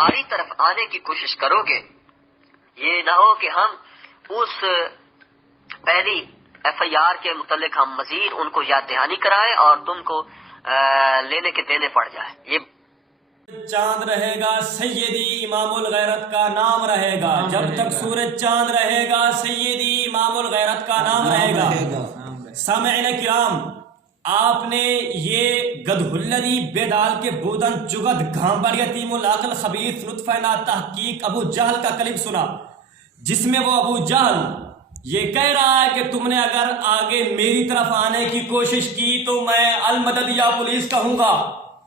ہماری طرف آنے کی کوشش کرو گے، یہ نہ ہو کہ ہم اس پہلی ایف آئی آر کے متعلق ہم مزید ان کو یاد دہانی کرائیں اور تم کو لینے کے دینے پڑ جائے۔ یہ چاند رہے گا سیدی امام الغیرت کا نام رہے گا، جب تک سورج چاند رہے گا سیدی امام الغیرت کا نام رہے گا۔ سامعین کرام، آپ نے یہ گدھلری بے ڈال کے بودن چگد گھامبر یتیم العقل خبیث لطف نا تحقیق ابو جہل کا کلپ سنا، جس میں وہ ابو جہل یہ کہہ رہا ہے کہ تم نے اگر آگے میری طرف آنے کی کوشش کی تو میں المدد یا پولیس کہوں گا،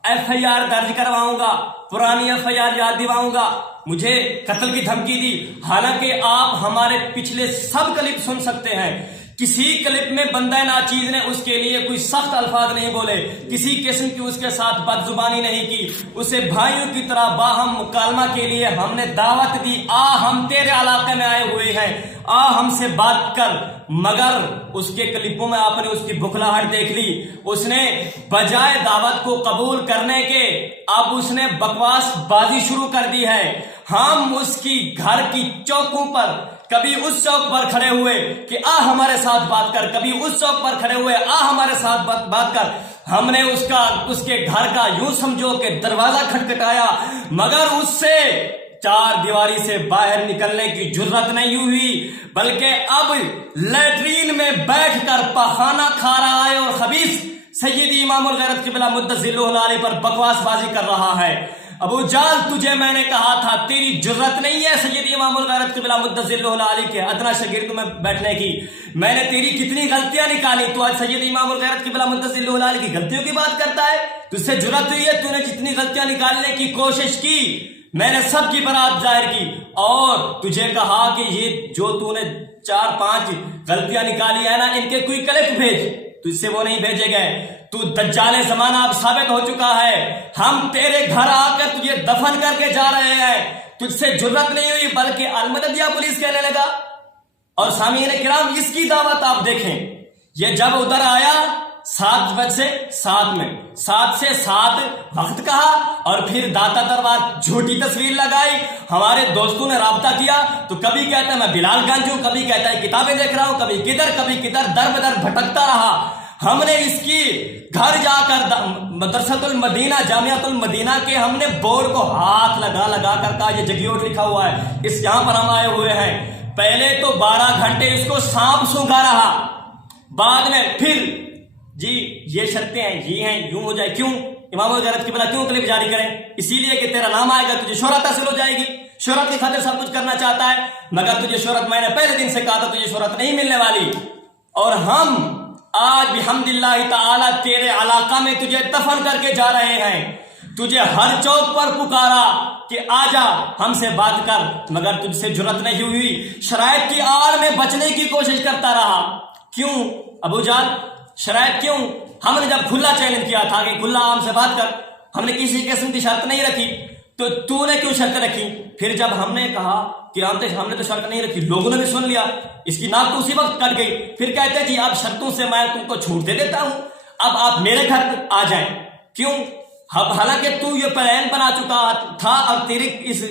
ایف آئی آر درج کرواؤں گا، پرانی ایف آئی آر یاد دلاؤں گا، مجھے قتل کی دھمکی دی۔ حالانکہ آپ ہمارے پچھلے سب کلپ سن سکتے ہیں، کسی کلپ میں بندہ ناچیز نے اس کے لیے کوئی سخت الفاظ نہیں بولے، کسی قسم کی اس کے ساتھ بد زبانی نہیں کی، اسے بھائیوں کی طرح باہم مکالمہ کے لیے ہم نے دعوت دی، ہم تیرے علاقے میں آئے ہوئے ہیں، ہم سے بات کر۔ مگر اس کے کلپوں میں آپ نے اس کی بکھلاہٹ دیکھ لی، اس نے بجائے دعوت کو قبول کرنے کے اب اس نے بکواس بازی شروع کر دی ہے۔ ہم اس کی گھر کی چوکوں پر کبھی اس چوک پر کھڑے ہوئے کہ ہمارے ساتھ بات کر، کبھی اس چوک پر کھڑے ہوئے ہمارے ساتھ بات کر، ہم نے اس کے گھر کا یوں سمجھو کہ دروازہ کھٹکھٹایا، مگر اس سے چار دیواری سے باہر نکلنے کی جرت نہیں ہوئی، بلکہ اب لیٹرین میں بیٹھ کر پخانہ کھا رہا ہے اور خبیث سیدی امام الغیرت قبلہ مدظل علیہ پر بکواس بازی کر رہا ہے۔ ابو جال، تجھے میں نے کہا تھا تیری جرت نہیں ہے سیدی امام الغیرت قبلہ مدظل علیہ کے ادنا شاگرد میں بیٹھنے کی، میں نے تیری کتنی غلطیاں نکالی، تو آج سیدی امام الغیرت قبلہ مدظل علیہ کی غلطیوں کی بات کرتا ہے؟ تجھ سے جرت ہوئی ہے، تو نے جتنی غلطیاں نکالنے کی کوشش کی میں نے سب کی برات ظاہر کی، اور تجھے کہا کہ یہ جو تو نے 4-5 غلطیاں نکالی ہے نا، ان کے کوئی کلپ بھیج، تجھ سے وہ نہیں بھیجے گئے، تو دجال زمانہ اب ثابت ہو چکا ہے، ہم تیرے گھر آ کر تجھے دفن کر کے جا رہے ہیں، تجھ سے جرت نہیں ہوئی بلکہ المدد یا پولیس کہنے لگا۔ اور سامعین کرام، اس کی دعوت آپ دیکھیں، یہ جب ادھر آیا 7 بجے سے 7 میں 7 سے 7 وقت کہا، اور پھر داتا دربار جھوٹی تصویر لگائی، ہمارے دوستوں نے رابطہ کیا تو کبھی کہتا ہے میں بلال گنج ہوں، کبھی کہتا ہے کتابیں دیکھ رہا ہوں، کبھی کدھر در بدر بھٹکتا رہا۔ ہم نے اس کی گھر جا کر مدرسۃ المدینہ جامعۃ المدینہ کے ہم نے بورڈ کو ہاتھ لگا کر کہا یہ جگیوٹ لکھا ہوا ہے، اس یہاں پر ہم آئے ہوئے ہیں۔ پہلے تو 12 گھنٹے اس کو سانپ سونگا رہا، بعد میں پھر جی یہ شرطیں ہیں، یہ ہیں، یوں ہو جائے، کیوں امام الغیرت قبلہ کیوں کلپ جاری کریں؟ اسی لیے کہ تیرا نام آئے گا، تجھے شہرت حاصل ہو جائے گی، شہرت کی خاطر سب کچھ کرنا چاہتا ہے، مگر تجھے شہرت، میں نے پہلے دن سے کہا تھا تجھے شہرت نہیں ملنے والی، اور ہم آج بحمد اللہ تعالی تیرے علاقہ میں تجھے دفن کر کے جا رہے ہیں، تجھے ہر چوک پر پکارا کہ آجا ہم سے بات کر، مگر تجھ سے جرت نہیں ہوئی، شرائط کی آڑ میں بچنے کی کوشش کرتا رہا۔ کیوں ابو جان، شرائط کیوں؟ ہم نے جب کھلا چیلنج کیا تھا کہ کھلا ہم سے بات کر، ہم نے کسی قسم کی شرط نہیں رکھی، تو نے کیوں شرط رکھی؟ پھر جب ہم نے کہا کہ ہم نے تو شرط نہیں رکھی، لوگوں نے بھی سن لیا، اس کی ناک تو اسی وقت کٹ گئی، پھر کہتے جی اب شرطوں سے میں تم کو چھوٹ دے دیتا ہوں، اب آپ میرے گھر آ جائیں۔ کیوں؟ حالانکہ تو یہ پلان بنا چکا تھا، اور تیری اس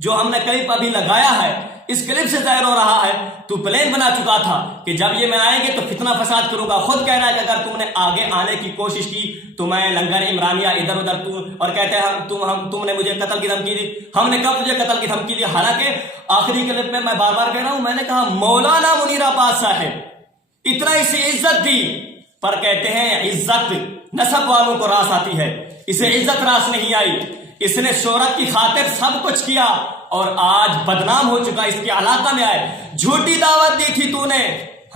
جو ہم نے کلپ ابھی لگایا ہے اس کلپ سے ظاہر ہو رہا ہے تو پلان بنا چکا تھا کہ جب یہ میں آئیں گے تو فتنہ فساد کروں گا، خود کہہ رہا ہے کہ اگر تم نے آگے آنے کی کوشش کی تو میں لنگر عمرانیہ ادھر ادھر، اور کہتے ہیں تم نے مجھے قتل کی دھمکی دی، ہم نے کب تجھے قتل کی دھمکی دی؟ حالانکہ آخری کلپ میں بار بار کہہ رہا ہوں، میں نے کہا مولانا منیر آباد صاحب اتنا اسے عزت دی، پر کہتے ہیں عزت نسب والوں کو راس آتی ہے، اسے عزت راس نہیں آئی، اس نے شہرت کی خاطر سب کچھ کیا اور آج بدنام ہو چکا، اس کے علاقہ میں آئے، جھوٹی دعوت دی تھی تو نے،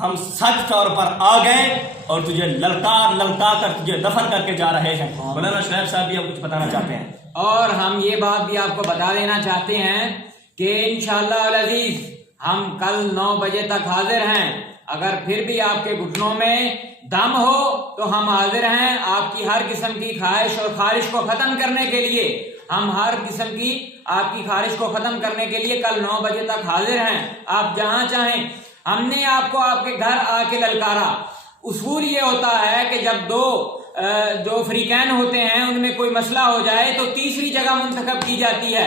ہم سچ طور پر آ گئے اور تجھے للکار کر تجھے دفن کر کے جا رہے ہیں۔ مولانا شعیب صاحب بھی اب کچھ بتانا چاہتے ہیں، اور ہم یہ بات بھی آپ کو بتا دینا چاہتے ہیں کہ انشاءاللہ العزیز ہم کل 9 بجے تک حاضر ہیں، اگر پھر بھی آپ کے گھٹنوں میں دم ہو تو ہم حاضر ہیں آپ کی ہر قسم کی خواہش اور خارش کو ختم کرنے کے لیے، ہم ہر قسم کی آپ کی خارش کو ختم کرنے کے لیے کل 9 بجے تک حاضر ہیں، آپ جہاں چاہیں۔ ہم نے آپ کو آپ کے گھر آ کے للکارا۔ اصول یہ ہوتا ہے کہ جب جو فریقین ہوتے ہیں ان میں کوئی مسئلہ ہو جائے تو تیسری جگہ منتخب کی جاتی ہے،